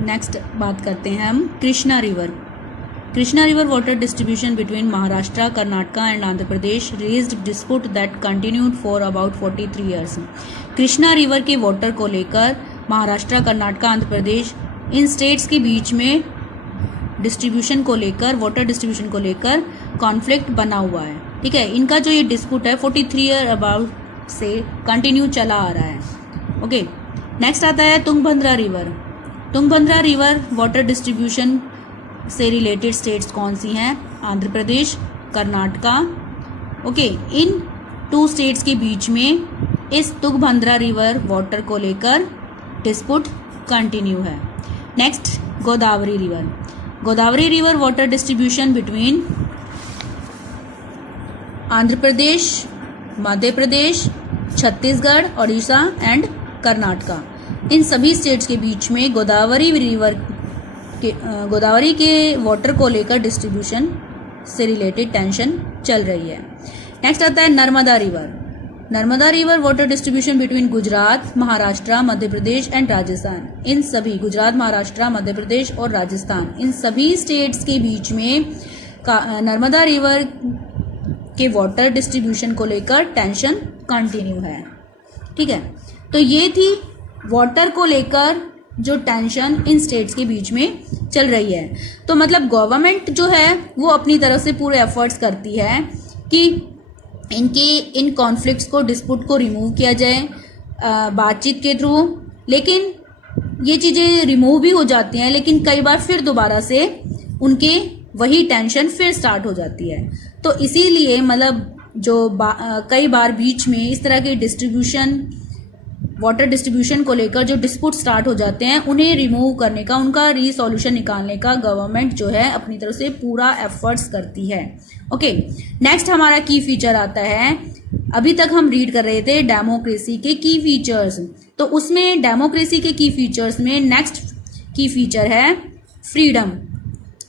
Next बात करते हैं हम Krishna river. Krishna river water distribution between Maharashtra, Karnataka and Andhra Pradesh raised dispute that continued for about 43 years. Krishna river के वाटर को लेकर महाराष्ट्र, कर्नाटका, आंध्र प्रदेश इन स्टेट्स के बीच में डिस्ट्रीब्यूशन को लेकर, वाटर डिस्ट्रीब्यूशन को लेकर कॉन्फ्लिक्ट बना हुआ है। ठीक है, इनका जो ये डिस्प्यूट है 43 ईयर अबाउट से कंटिन्यू चला आ रहा है। ओके, नेक्स्ट आता है Tungabhadra river. Tungabhadra river water distribution से रिलेटेड स्टेट्स कौन सी हैं? आंध्र प्रदेश, कर्नाटका। ओके, इन 2 स्टेट्स के बीच में इस तुंगभद्रा रिवर वाटर को लेकर डिस्प्यूट कंटिन्यू है। Next Godavari river. Godavari river water distribution between Andhra Pradesh, Madhya Pradesh, Chhattisgarh, Odisha and Karnataka. इन सभी स्टेट्स के बीच में गोदावरी के वाटर को लेकर डिस्ट्रीब्यूशन से रिलेटेड टेंशन चल रही है। नेक्स्ट आता है Narmada river. Narmada river water distribution between Gujarat, Maharashtra, Madhya Pradesh and Rajasthan. इन सभी गुजरात, महाराष्ट्र, मध्य प्रदेश और राजस्थान इन सभी स्टेट्स के बीच में नर्मदा रिवर के वाटर डिस्ट्रीब्यूशन को लेकर टेंशन कंटिन्यू है। ठीक है, तो ये थी वाटर को लेकर जो टेंशन इन स्टेट्स के बीच में चल रही है। तो मतलब गवर्नमेंट जो है वो अपनी तरफ से पूरे एफर्ट्स करती है कि इन कॉन्फ्लिक्ट्स को, डिस्प्यूट को रिमूव किया जाए बातचीत के थ्रू। लेकिन ये चीज़ें रिमूव भी हो जाती हैं, लेकिन कई बार फिर दोबारा से उनके वही टेंशन फिर स्टार्ट हो जाती है। तो इसीलिए मतलब जो कई बार बीच में इस तरह के वाटर डिस्ट्रीब्यूशन को लेकर जो डिस्प्यूट स्टार्ट हो जाते हैं, उन्हें रिमूव करने का, उनका रीसॉल्यूशन निकालने का गवर्नमेंट जो है अपनी तरफ से पूरा एफर्ट्स करती है। ओके, नेक्स्ट हमारा की फीचर आता है। अभी तक हम रीड कर रहे थे डेमोक्रेसी के की फीचर्स, तो उसमें डेमोक्रेसी के की फीचर्स में नेक्स्ट की फीचर है freedom.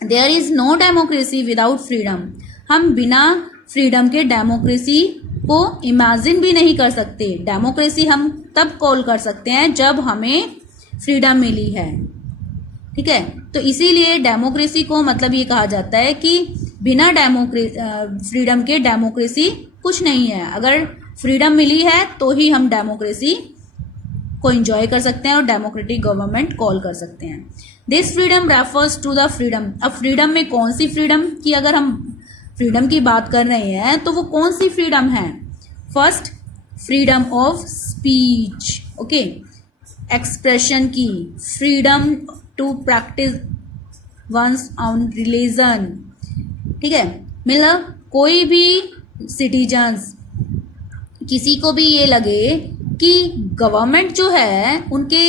There is no democracy without freedom. हम बिना फ्रीडम के डेमोक्रेसी को इमेजिन भी नहीं कर सकते। डेमोक्रेसी हम तब कॉल कर सकते हैं जब हमें फ्रीडम मिली है। ठीक है, तो इसीलिए डेमोक्रेसी को मतलब ये कहा जाता है कि बिना फ्रीडम के डेमोक्रेसी कुछ नहीं है। अगर फ्रीडम मिली है तो ही हम डेमोक्रेसी को एंजॉय कर सकते हैं और डेमोक्रेटिक गवर्नमेंट कॉल कर सकते हैं। This freedom refers to the freedom. अब फ्रीडम में कौन सी फ्रीडम की अगर हम फ्रीडम की बात कर रहे हैं तो वो कौन सी फ्रीडम है? First, freedom of speech. Okay, expression की freedom to practise one's own religion. ठीक है, मतलब कोई भी सिटीजन्स, किसी को भी ये लगे कि गवर्नमेंट जो है उनके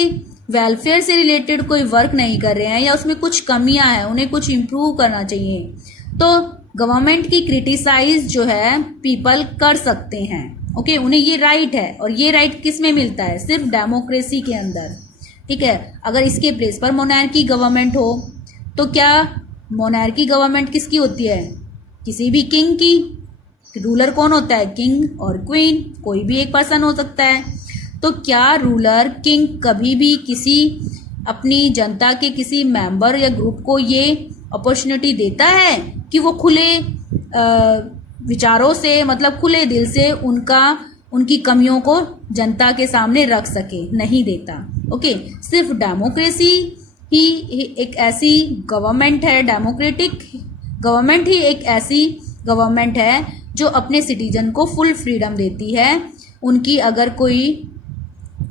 वेलफेयर से रिलेटेड कोई वर्क नहीं कर रहे हैं या उसमें कुछ कमियां हैं, उन्हें कुछ इम्प्रूव करना चाहिए, तो गवर्नमेंट की क्रिटिसाइज जो है पीपल कर सकते हैं। ओके, उन्हें ये राइट है, और ये राइट किस में मिलता है? सिर्फ डेमोक्रेसी के अंदर। ठीक है, अगर इसके प्लेस पर मोनार्की गवर्नमेंट हो तो क्या मोनार्की गवर्नमेंट किसकी होती है? किसी भी किंग की। रूलर कौन होता है? किंग और क्वीन, कोई भी एक पर्सन हो सकता है। तो क्या रूलर, किंग कभी भी किसी अपनी जनता के किसी मेंबर या ग्रुप को ये अपॉर्चुनिटी देता है कि वो खुले विचारों से, मतलब खुले दिल से उनकी कमियों को जनता के सामने रख सके? नहीं देता। ओके, सिर्फ डेमोक्रेसी ही एक ऐसी गवर्नमेंट है, डेमोक्रेटिक गवर्नमेंट ही एक ऐसी गवर्नमेंट है जो अपने सिटीजन को फुल फ्रीडम देती है। उनकी अगर कोई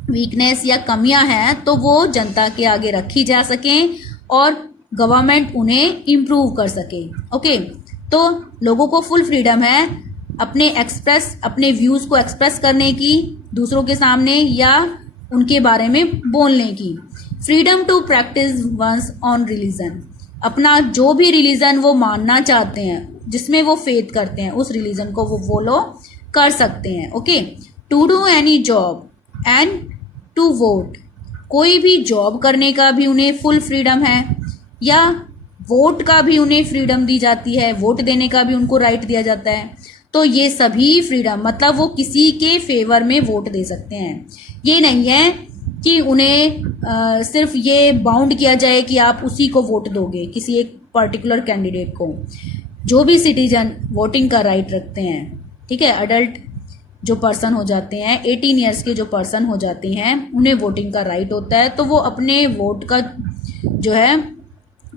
वीकनेस या कमियां हैं तो वो जनता के आगे रखी जा सकें और गवर्नमेंट उन्हें इम्प्रूव कर सके। ओके, तो लोगों को फुल फ्रीडम है अपने व्यूज को एक्सप्रेस करने की दूसरों के सामने या उनके बारे में बोलने की। Freedom to practise one's own religion. अपना जो भी रिलीजन वो मानना चाहते हैं, जिसमें वो फेथ करते हैं, उस रिलीजन को वो फॉलो कर सकते हैं। Okay, to do any job and to vote. कोई भी जॉब करने का भी उन्हें फुल फ्रीडम है, या वोट का भी उन्हें फ्रीडम दी जाती है, वोट देने का भी उनको राइट दिया जाता है। तो ये सभी फ्रीडम, मतलब वो किसी के फेवर में वोट दे सकते हैं। ये नहीं है कि उन्हें सिर्फ ये बाउंड किया जाए कि आप उसी को वोट दोगे, किसी एक पर्टिकुलर कैंडिडेट को। जो भी सिटीजन वोटिंग का राइट रखते हैं, ठीक है, अडल्ट जो पर्सन हो जाते हैं, 18 ईयर्स के जो पर्सन हो जाते हैं, उन्हें वोटिंग का राइट होता है। तो वो अपने वोट का जो है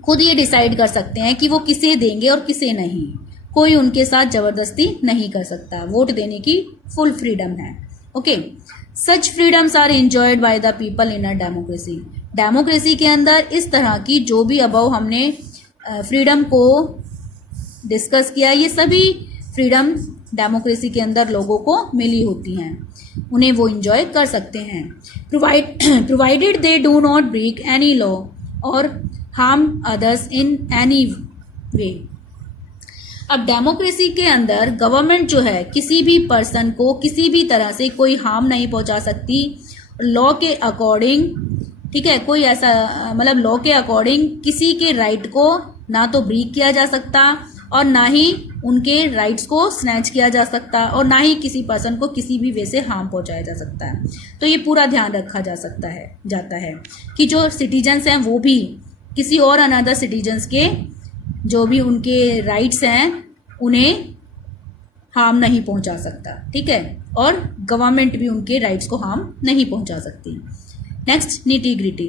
खुद ये डिसाइड कर सकते हैं कि वो किसे देंगे और किसे नहीं। कोई उनके साथ जबरदस्ती नहीं कर सकता। वोट देने की फुल फ्रीडम है। Okay, such freedoms are enjoyed by the people in a democracy. Democracy के अंदर इस तरह की जो भी अबव हमने फ्रीडम को डिस्कस किया, ये सभी फ्रीडम डेमोक्रेसी के अंदर लोगों को मिली होती हैं, उन्हें वो इंजॉय कर सकते हैं। Provided they do not break any law और harm others in any way. अब डेमोक्रेसी के अंदर गवर्नमेंट जो है किसी भी पर्सन को किसी भी तरह से कोई हार्म नहीं पहुंचा सकती। लॉ के अकॉर्डिंग, ठीक है, कोई ऐसा मतलब लॉ के अकॉर्डिंग किसी के राइट को ना तो ब्रीक किया जा सकता और ना ही उनके राइट्स को स्नैच किया जा सकता और ना ही किसी पर्सन को किसी भी वे से हार्म पहुंचाया जा सकता है। तो ये पूरा ध्यान रखा जाता है कि जो सिटीजन्स हैं वो भी किसी और अनदर सिटीजन्स के जो भी उनके राइट्स हैं उन्हें हार्म नहीं पहुंचा सकता, ठीक है, और गवर्नमेंट भी उनके राइट्स को हार्म नहीं पहुंचा सकती। Next, nitty gritty.